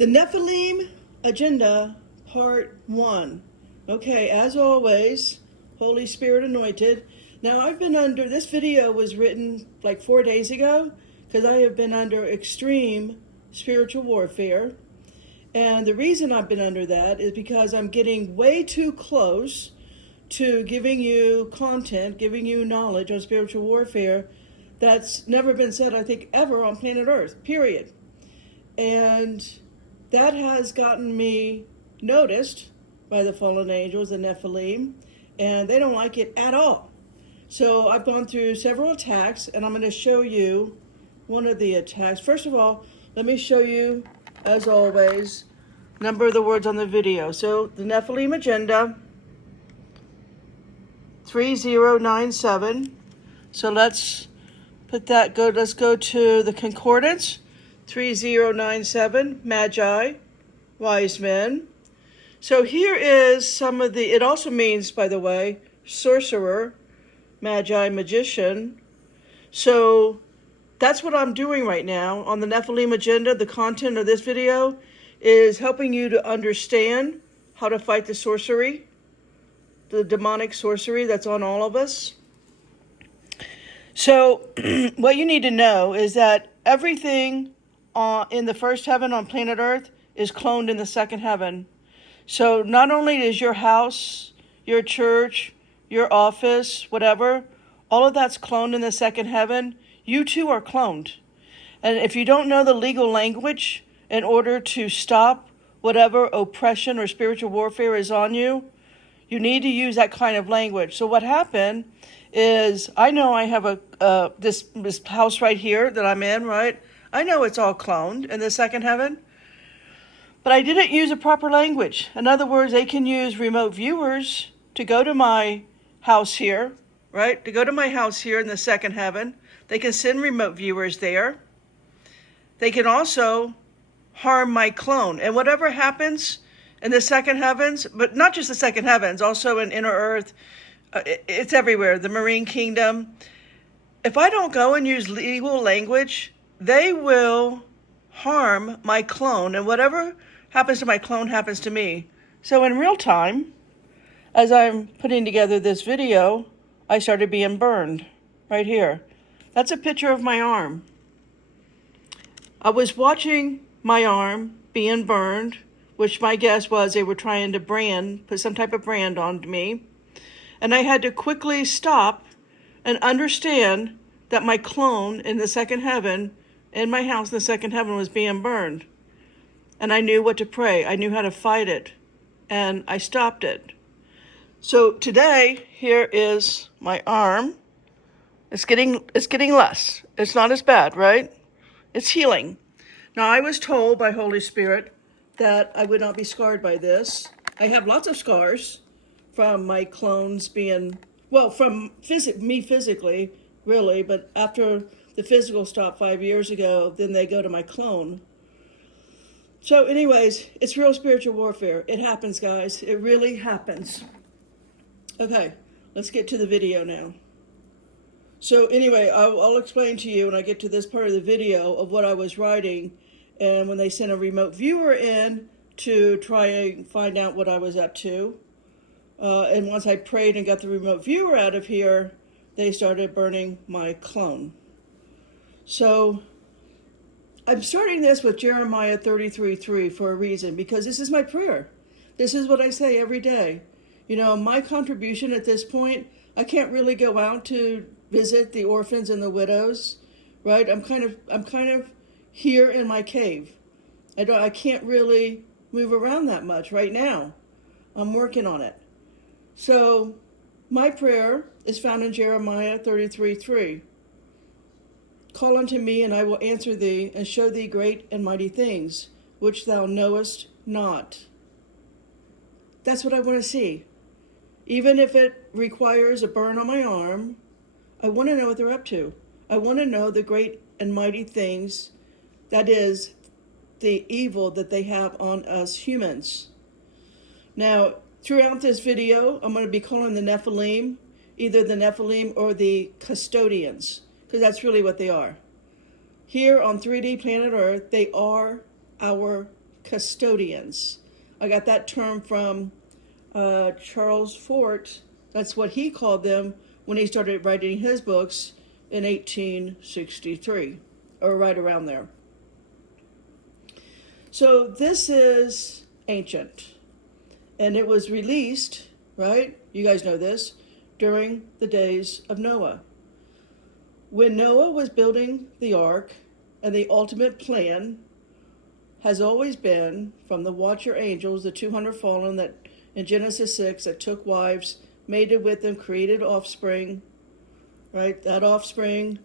The Nephilim Agenda, Part 1. Okay, as always, Holy Spirit anointed. Now, I've been under, this video was written like 4 days ago, because I have been under extreme spiritual warfare. And the reason I've been under that is because I'm getting way too close to giving you content, giving you knowledge on spiritual warfare that's never been said, I think, ever on planet Earth, period. And that has gotten me noticed by the fallen angels, the Nephilim, and they don't like it at all. So I've gone through several attacks, and I'm going to show you one of the attacks. First of all, let me show you, as always, number of the words on the video. So the Nephilim Agenda, 3097. So let's put that, let's go to the concordance. 3097, Magi, wise men. So here is some of the, it also means, by the way, sorcerer, Magi, magician. So that's what I'm doing right now on the Nephilim Agenda. The content of this video is helping you to understand how to fight the sorcery, the demonic sorcery that's on all of us. So what you need to know is that everything in the first heaven on planet Earth is cloned in the second heaven. So not only is your house, your church, your office, whatever, all of that's cloned in the second heaven, you too are cloned. And if you don't know the legal language in order to stop whatever oppression or spiritual warfare is on you, you need to use that kind of language. So what happened is, I know I have this house right here that I'm in, right? I know it's all cloned in the second heaven, but I didn't use a proper language. In other words, they can use remote viewers to go to my house here, right? To go to my house here in the second heaven. They can send remote viewers there. They can also harm my clone. And whatever happens in the second heavens, but not just the second heavens, also in inner earth, it's everywhere, the marine kingdom. If I don't go and use legal language, they will harm my clone, and whatever happens to my clone happens to me. So in real time, as I'm putting together this video, I started being burned right here. That's a picture of my arm. I was watching my arm being burned, which my guess was they were trying to put some type of brand on me. And I had to quickly stop and understand that my clone in the second heaven, in my house in the second heaven, was being burned. And I knew what to pray. I knew how to fight it. And I stopped it. So today, here is my arm. It's getting less. It's not as bad, right? It's healing. Now, I was told by Holy Spirit that I would not be scarred by this. I have lots of scars from my clones being, well, from me physically, really, but after the physical stopped 5 years ago, then they go to my clone. So anyways, it's real spiritual warfare. It happens, guys. It really happens. Okay, let's get to the video now. So anyway, I'll explain to you when I get to this part of the video of what I was writing, and when they sent a remote viewer in to try and find out what I was up to. And once I prayed and got the remote viewer out of here, they started burning my clone. So I'm starting this with Jeremiah 33:3 for a reason, because this is my prayer. This is what I say every day. You know, my contribution at this point, I can't really go out to visit the orphans and the widows, right? I'm kind of here in my cave. I can't really move around that much right now. I'm working on it. So my prayer is found in Jeremiah 33:3. Call unto me, and I will answer thee, and show thee great and mighty things, which thou knowest not. That's what I want to see. Even if it requires a burn on my arm, I want to know what they're up to. I want to know the great and mighty things, that is, the evil that they have on us humans. Now, throughout this video, I'm going to be calling the Nephilim, either the Nephilim or the custodians, because that's really what they are. Here on 3D planet Earth, they are our custodians. I got that term from Charles Fort. That's what he called them when he started writing his books in 1863, or right around there. So this is ancient, and it was released, right? You guys know this, during the days of Noah. When Noah was building the ark, and the ultimate plan has always been from the watcher angels, the 200 fallen that in Genesis 6 that took wives, mated with them, created offspring, right? That offspring,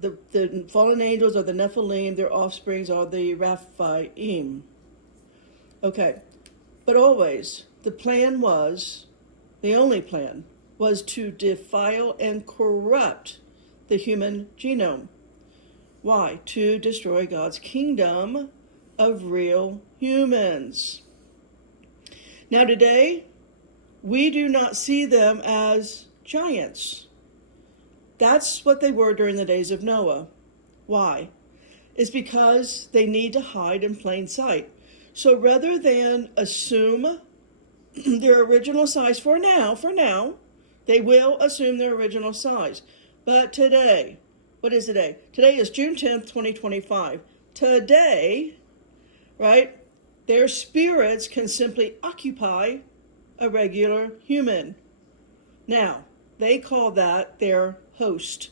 the fallen angels are the Nephilim, their offsprings are the Rephaim. Okay, but always the plan was, the only plan, was to defile and corrupt the human genome. Why? To destroy God's kingdom of real humans. Now today, we do not see them as giants. That's what they were during the days of Noah. Why? It's because they need to hide in plain sight. So rather than assume their original size for now, they will assume their original size. But today, what is today? Today is June 10th, 2025. Today, right, their spirits can simply occupy a regular human. Now, they call that their host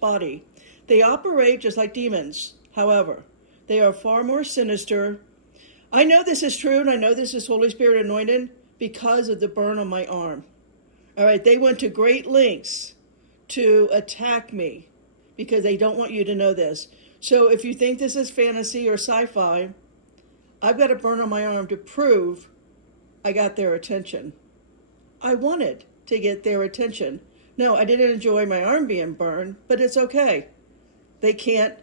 body. They operate just like demons. However, they are far more sinister. I know this is true, and I know this is Holy Spirit anointed because of the burn on my arm. All right, they went to great lengths to attack me because they don't want you to know this. So if you think this is fantasy or sci-fi, I've got a burn on my arm to prove I got their attention. I wanted to get their attention. No, I didn't enjoy my arm being burned, but it's okay. They can't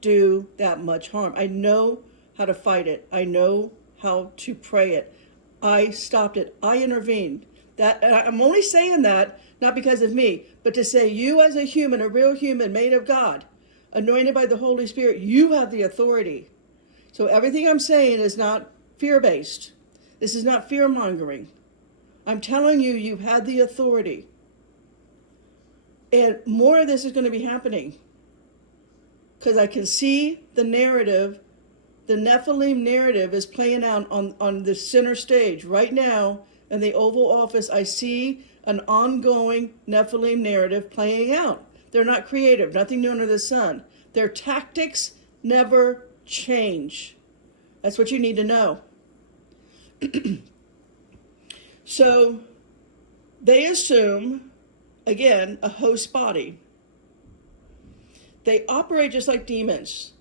do that much harm. I know how to fight it. I know how to pray it. I stopped it. I intervened. I'm only saying that not because of me, but to say you as a human, a real human made of God, anointed by the Holy Spirit, you have the authority. So everything I'm saying is not fear-based. This is not fear-mongering. I'm telling you, you've had the authority. And more of this is going to be happening. Because I can see the narrative, the Nephilim narrative is playing out on the center stage right now in the Oval Office. I see an ongoing Nephilim narrative playing out. They're not creative, nothing new under the sun. Their tactics never change. That's what you need to know. So they assume, again, a host body. They operate just like demons.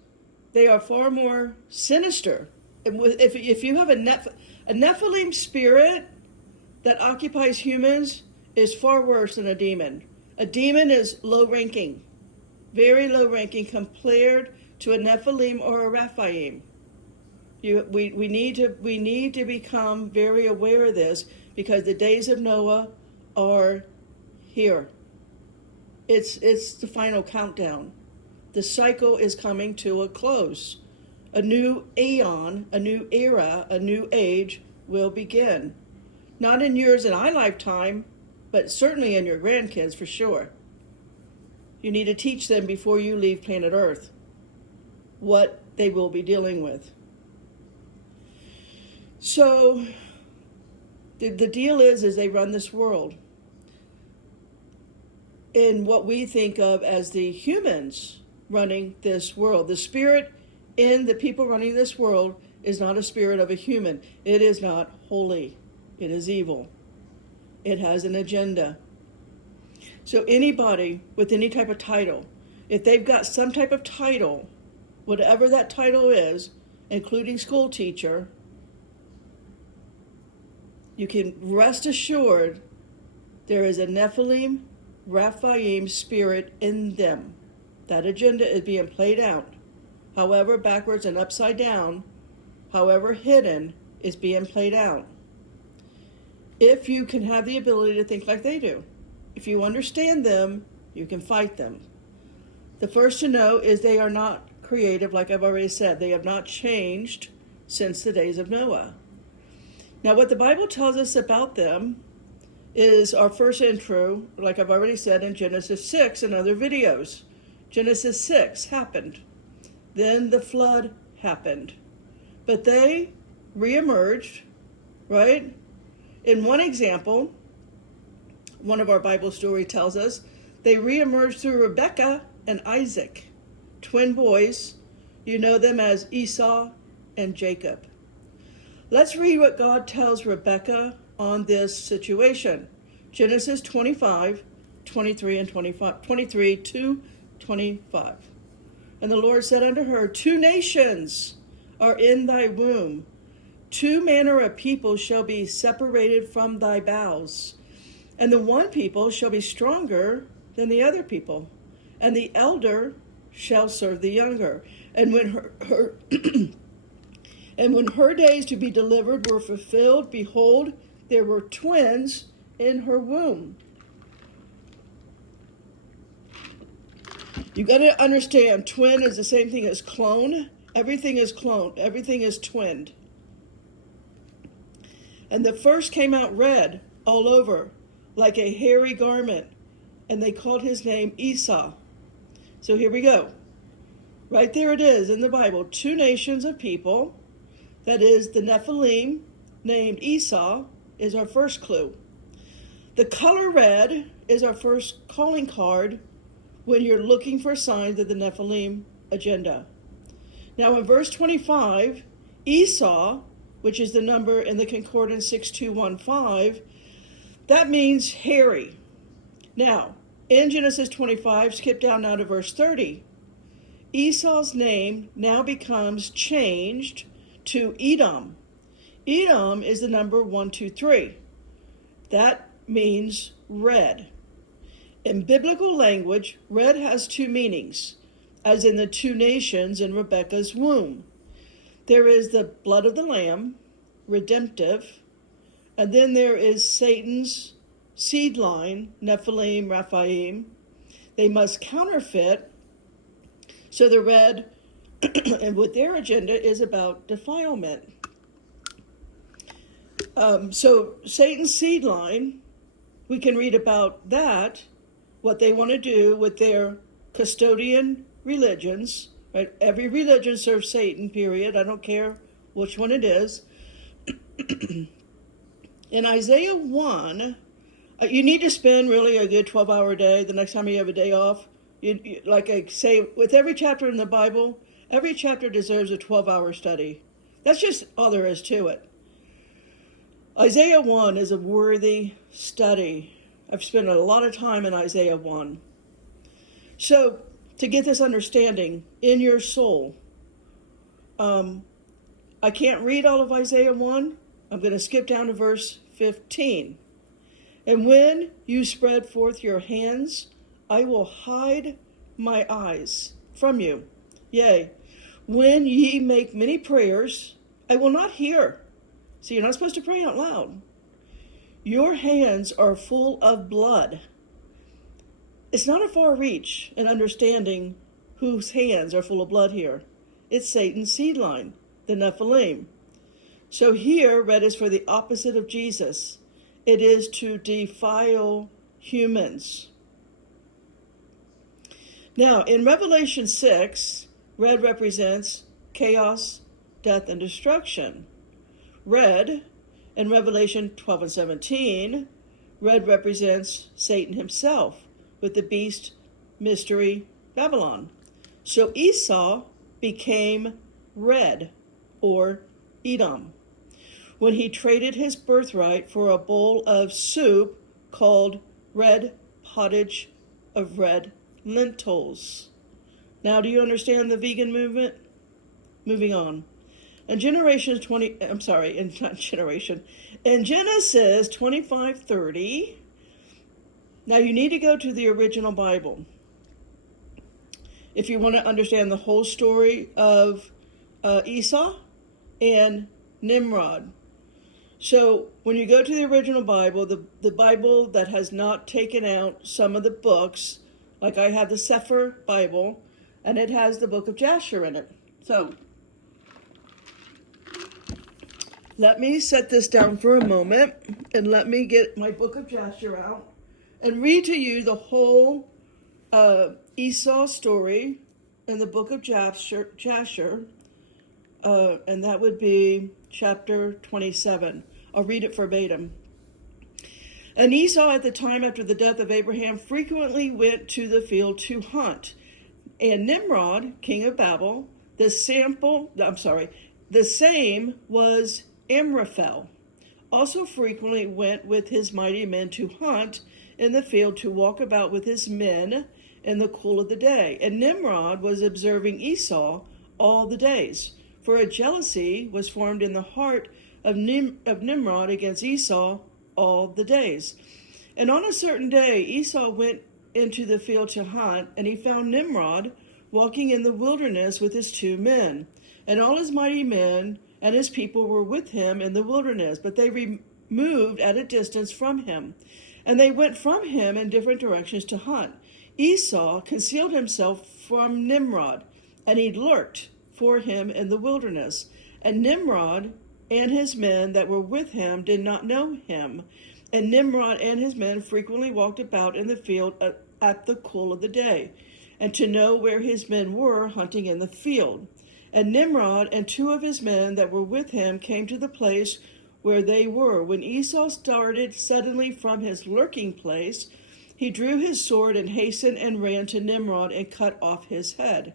They are far more sinister. If you have a Nephilim spirit that occupies humans, is far worse than a demon. A demon is low-ranking, very low-ranking compared to a Nephilim or a Rephaim. We need to become very aware of this because the days of Noah are here. It's the final countdown. The cycle is coming to a close. A new aeon, a new era, a new age will begin. Not in yours and I lifetime, but certainly in your grandkids for sure. You need to teach them before you leave planet Earth what they will be dealing with. So the deal is they run this world. In what we think of as the humans running this world. The spirit in the people running this world is not a spirit of a human. It is not holy. It is evil. It has an agenda. So anybody with any type of title, if they've got some type of title, whatever that title is, including school teacher, you can rest assured there is a Nephilim, Rephaim spirit in them. That agenda is being played out. However backwards and upside down, however hidden, is being played out. If you can have the ability to think like they do. If you understand them, you can fight them. The first to know is they are not creative, like I've already said. They have not changed since the days of Noah. Now, what the Bible tells us about them is our first intro, like I've already said, in Genesis 6 and other videos. Genesis 6 happened. Then the flood happened. But they reemerged, right? In one example, one of our Bible story tells us, they reemerged through Rebekah and Isaac, twin boys. You know them as Esau and Jacob. Let's read what God tells Rebekah on this situation. Genesis 25, 23 and 25, 23 to 25. And the Lord said unto her, 2 nations are in thy womb. 2 manner of people shall be separated from thy bowels. And the one people shall be stronger than the other people. And the elder shall serve the younger. And when her and when her days to be delivered were fulfilled, behold, there were twins in her womb. You got to understand, twin is the same thing as clone. Everything is cloned. Everything is twinned. And the first came out red all over, like a hairy garment, and they called his name Esau. So here we go. Right there it is in the Bible. 2 nations of people. That is, the Nephilim, named Esau, is our first clue. The color red is our first calling card when you're looking for signs of the Nephilim agenda. Now in verse 25, Esau, which is the number in the Concordance 6215, that means hairy. Now, in Genesis 25, skip down now to verse 30, Esau's name now becomes changed to Edom. Edom is the number 123. That means red. In biblical language, red has 2 meanings, as in the 2 nations in Rebekah's womb. There is the blood of the Lamb, redemptive, and then there is Satan's seed line, Nephilim, Raphaim. They must counterfeit, so the red, and with their agenda, is about defilement. So Satan's seed line, we can read about that, what they want to do with their custodian religions. Right? Every religion serves Satan, period. I don't care which one it is. In Isaiah 1, you need to spend really a good 12-hour day the next time you have a day off. Like I say, with every chapter in the Bible, every chapter deserves a 12-hour study. That's just all there is to it. Isaiah 1 is a worthy study. I've spent a lot of time in Isaiah 1. So, to get this understanding in your soul, I can't read all of Isaiah 1. I'm going to skip down to verse 15. And when you spread forth your hands, I will hide my eyes from you. Yea, when ye make many prayers, I will not hear. So you're not supposed to pray out loud. Your hands are full of blood. It's not a far reach in understanding whose hands are full of blood here. It's Satan's seed line, the Nephilim. So here, red is for the opposite of Jesus. It is to defile humans. Now, in Revelation 6, red represents chaos, death, and destruction. Red, in Revelation 12 and 17, red represents Satan himself with the beast, mystery, Babylon. So Esau became red, or Edom, when he traded his birthright for a bowl of soup called red pottage of red lentils. Now, do you understand the vegan movement? Moving on. In Genesis 25:30, now you need to go to the original Bible if you want to understand the whole story of Esau and Nimrod. So when you go to the original Bible, the Bible that has not taken out some of the books, like I have the Sefer Bible, and it has the book of Jasher in it. So Let me set this down for a moment and let me get my book of Jasher out and read to you the whole Esau story in the book of Jasher, and that would be chapter 27. I'll read it verbatim. And Esau, at the time after the death of Abraham, frequently went to the field to hunt. And Nimrod, king of Babel, the same was Amraphel, also frequently went with his mighty men to hunt in the field, to walk about with his men in the cool of the day. And Nimrod was observing Esau all the days, for a jealousy was formed in the heart of Nimrod against Esau all the days. And on a certain day Esau went into the field to hunt, and he found Nimrod walking in the wilderness with his 2 men. And all his mighty men and his people were with him in the wilderness, but they removed at a distance from him. And they went from him in different directions to hunt. Esau concealed himself from Nimrod, and he lurked for him in the wilderness. And Nimrod and his men that were with him did not know him. And Nimrod and his men frequently walked about in the field at the cool of the day, and to know where his men were hunting in the field. And Nimrod and 2 of his men that were with him came to the place where they were. When Esau started suddenly from his lurking place, he drew his sword and hastened and ran to Nimrod and cut off his head.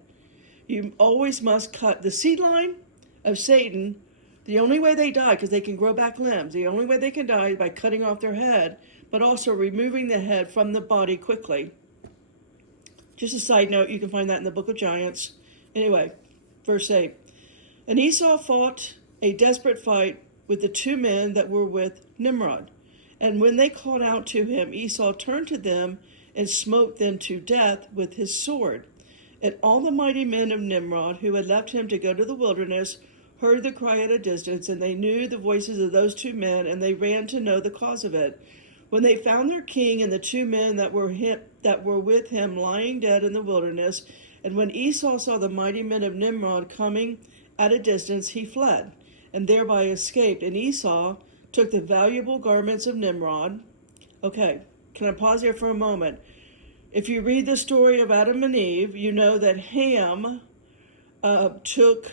You always must cut the seed line of Satan. The only way they die, because they can grow back limbs, the only way they can die is by cutting off their head, but also removing the head from the body quickly. Just a side note, you can find that in the book of Giants. Anyway, verse 8. And Esau fought a desperate fight with the 2 men that were with Nimrod. And when they called out to him, Esau turned to them and smote them to death with his sword. And all the mighty men of Nimrod, who had left him to go to the wilderness, heard the cry at a distance, and they knew the voices of those 2 men, and they ran to know the cause of it. When they found their king and the 2 men that were with him lying dead in the wilderness, and when Esau saw the mighty men of Nimrod coming at a distance, he fled, and thereby escaped. And Esau took the valuable garments of Nimrod. Okay, can I pause here for a moment? If you read the story of Adam and Eve, you know that Ham took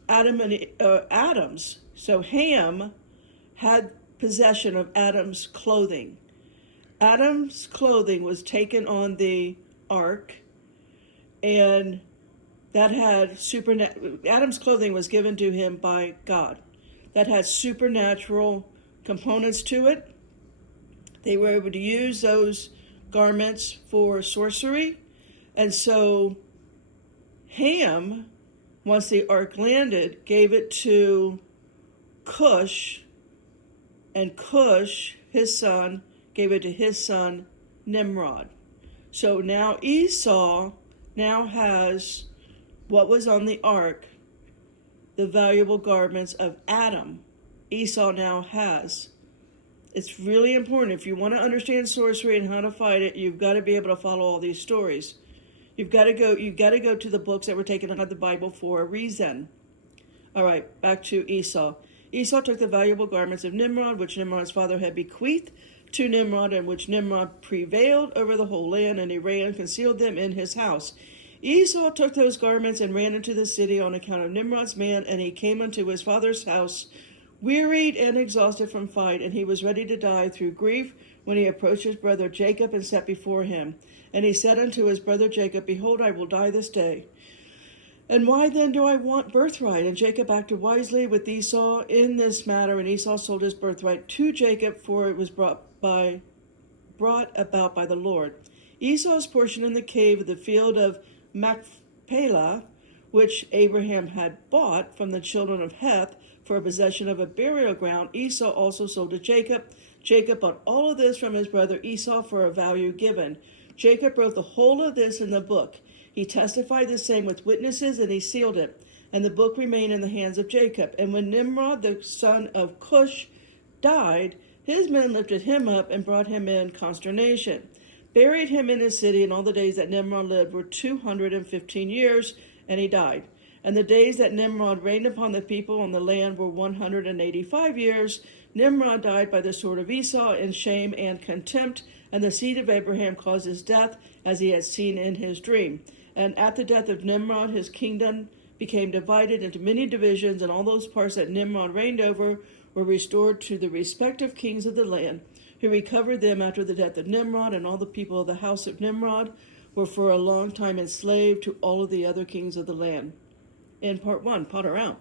Adam's. So Ham had possession of Adam's clothing. Adam's clothing was taken on the ark, and that had Adam's clothing was given to him by God. That had supernatural components to it. They were able to use those garments for sorcery. And so Ham, once the ark landed, gave it to Cush, and Cush, his son, gave it to his son Nimrod. So now Esau now has what was on the ark, the valuable garments of Adam. Esau now has. It's really important. If you want to understand sorcery and how to fight it, you've got to be able to follow all these stories. You've got to go to the books that were taken out of the Bible for a reason. All right, back to Esau. Esau took the valuable garments of Nimrod, which Nimrod's father had bequeathed to Nimrod, and which Nimrod prevailed over the whole land, and he ran and concealed them in his house. Esau took those garments and ran into the city on account of Nimrod's man, and he came unto his father's house, wearied and exhausted from fight, and he was ready to die through grief when he approached his brother Jacob and sat before him. And he said unto his brother Jacob, Behold, I will die this day. And why then do I want birthright? And Jacob acted wisely with Esau in this matter, and Esau sold his birthright to Jacob, for it was brought about by the Lord. Esau's portion in the cave of the field of Machpelah, which Abraham had bought from the children of Heth for a possession of a burial ground, Esau also sold to Jacob. Jacob bought all of this from his brother Esau for a value given. Jacob wrote the whole of this in the book. He testified the same with witnesses, and he sealed it. And the book remained in the hands of Jacob. And when Nimrod, the son of Cush, died, his men lifted him up and brought him in consternation, buried him in his city, and all the days that Nimrod lived were 215 years, and he died. And the days that Nimrod reigned upon the people on the land were 185 years. Nimrod died by the sword of Esau in shame and contempt, and the seed of Abraham caused his death, as he had seen in his dream. And at the death of Nimrod, his kingdom became divided into many divisions, and all those parts that Nimrod reigned over were restored to the respective kings of the land, who recovered them after the death of Nimrod, and all the people of the house of Nimrod were for a long time enslaved to all of the other kings of the land. In part 1, Potter out.